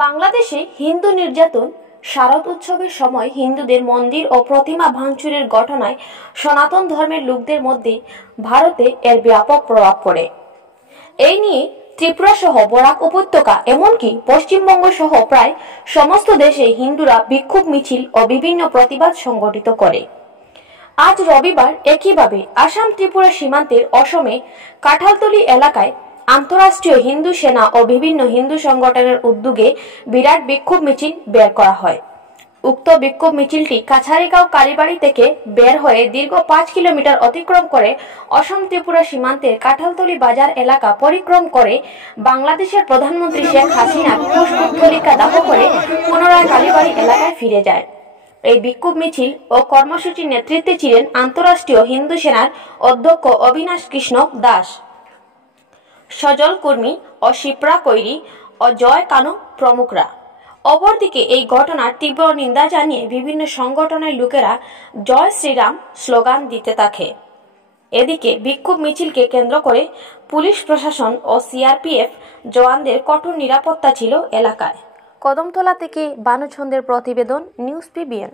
বাংলাদেশে হিন্দু নির্যাতন, শারদ উৎসবের সময় হিন্দুদের মন্দির ও প্রতিমা ভাঙচুরের ঘটনায় সনাতন ধর্মের লোকদের মধ্যে ভারতে এর ব্যাপক প্রভাব পড়ে। এই নিয়ে ত্রিপুরা সহ বরাক উপত্যকা এমনকি পশ্চিমবঙ্গ সহ প্রায় সমস্ত দেশে হিন্দুরা বিক্ষোভ মিছিল ও বিভিন্ন প্রতিবাদ সংগঠিত করে। আজ রবিবার একইভাবে আসাম ত্রিপুরা সীমান্তের অসমে কাঁঠালতলী এলাকায় আন্তঃরাষ্ট্রীয় হিন্দু সেনা ও বিভিন্ন হিন্দু সংগঠনের উদ্যোগে বিরাট বিক্ষোভ মিছিল বের করা হয়। উক্ত বিক্ষোভ মিছিলটি কাছারিগাঁও কালীবাড়ি থেকে বের হয়ে দীর্ঘ 5 কিলোমিটার অতিক্রম করে অসম ত্রিপুরা সীমান্তের কাঁঠালতলী বাজার এলাকা পরিক্রম করে বাংলাদেশের প্রধানমন্ত্রী শেখ হাসিনা পুষ্পস্তলিকা দাহ করে পুনরায় কালীবাড়ি এলাকায় ফিরে যায়। এই বিক্ষোভ মিছিল ও কর্মসূচির নেতৃত্বে ছিলেন আন্তঃরাষ্ট্রীয় হিন্দু সেনার অধ্যক্ষ অবিনাশ কৃষ্ণ দাস, সজল কুর্মী ও শিপ্রা কৈরি ও জয় কানু প্রমুখরা। অপরদিকে এই ঘটনার তীব্র নিন্দা জানিয়ে বিভিন্ন সংগঠনের লোকেরা জয় শ্রীরাম স্লোগান দিতে থাকে। এদিকে বিক্ষোভ মিছিলকে কেন্দ্র করে পুলিশ প্রশাসন ও সিআরপিএফ জওয়ানদের কঠোর নিরাপত্তা ছিল এলাকায়। কদমতলা থেকে বানুছন্দের প্রতিবেদন, নিউজ পিবিএন।